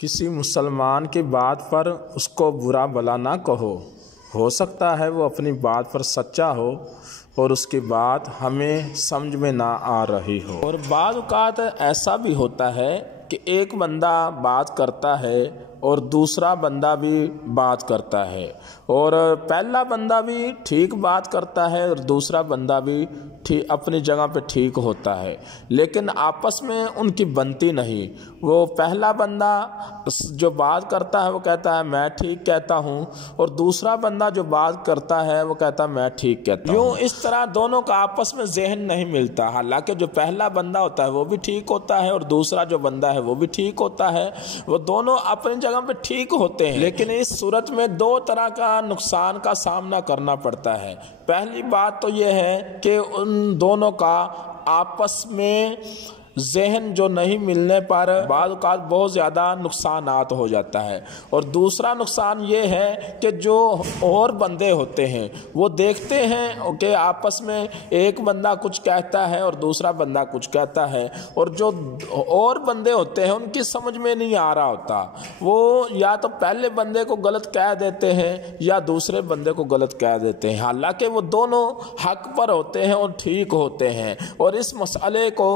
किसी मुसलमान की बात पर उसको बुरा भला ना कहो। हो सकता है वो अपनी बात पर सच्चा हो और उसकी बात हमें समझ में ना आ रही हो। और बाद औक़ात ऐसा भी होता है कि एक बंदा बात करता है और दूसरा बंदा भी बात करता है, और पहला बंदा भी ठीक बात करता है और दूसरा बंदा भी ठीक अपनी जगह पे ठीक होता है, लेकिन आपस में उनकी बनती नहीं। वो पहला बंदा जो बात करता है वो कहता है मैं ठीक कहता हूँ, और दूसरा बंदा जो बात करता है वो कहता है मैं ठीक कहता हूँ। यूँ इस तरह दोनों का आपस में ज़हन नहीं मिलता। हालांकि जो पहला बंदा होता है वो भी ठीक होता है और दूसरा जो बंदा है वो भी ठीक होता है, वो दोनों अपनी जगह पे ठीक होते हैं, लेकिन इस सूरत में दो तरह का नुकसान का सामना करना पड़ता है। पहली बात तो ये है कि उन दोनों का आपस में ज़हन जो नहीं मिलने पर बाद औक़ात बहुत ज़्यादा नुकसानात हो जाता है। और दूसरा नुकसान ये है कि जो और बंदे होते हैं वो देखते हैं कि आपस में एक बंदा कुछ कहता है और दूसरा बंदा कुछ कहता है, और जो और बंदे होते हैं उनकी समझ में नहीं आ रहा होता, वो या तो पहले बंदे को गलत कह देते हैं या दूसरे बंदे को गलत कह देते हैं, हालांकि वो दोनों हक पर होते हैं और ठीक होते हैं। और इस मसले को